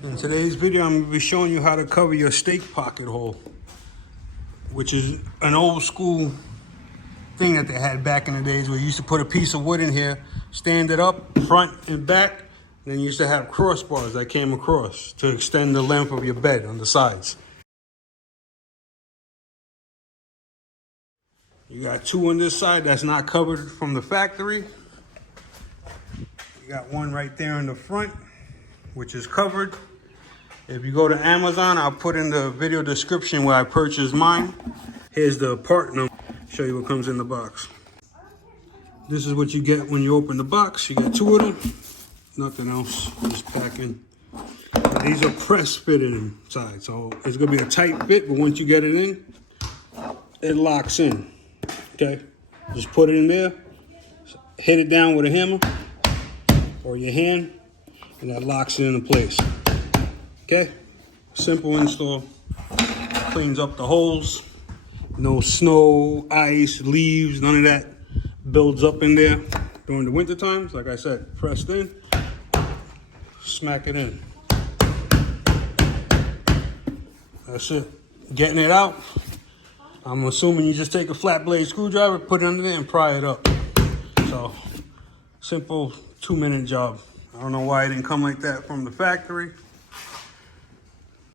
In today's video, I'm going to be showing you how to cover your stake pocket hole, which is an old school thing that they had back in the days where you used to put a piece of wood in here, stand it up, front and back, and then you used to have crossbars that came across to extend the length of your bed on the sides. You got two on this side that's not covered from the factory. You got one right there in the front, which is covered. If you go to Amazon, I'll put in the video description where I purchased mine. Here's the part number. Show you what comes in the box. This is what you get when you open the box. You get two of them. Nothing else. Just packing. And these are press fitted inside, so it's gonna be a tight fit. But once you get it in, it locks in. Okay. Just put it in there. Hit it down with a hammer or your hand, and that locks it into place. Okay, simple install, cleans up the holes, no snow, ice, leaves, none of that builds up in there during the winter times. Like I said, pressed in, smack it in. That's it. Getting it out, I'm assuming you just take a flat blade screwdriver, put it under there and pry it up. So, simple 2-minute job. I don't know why it didn't come like that from the factory.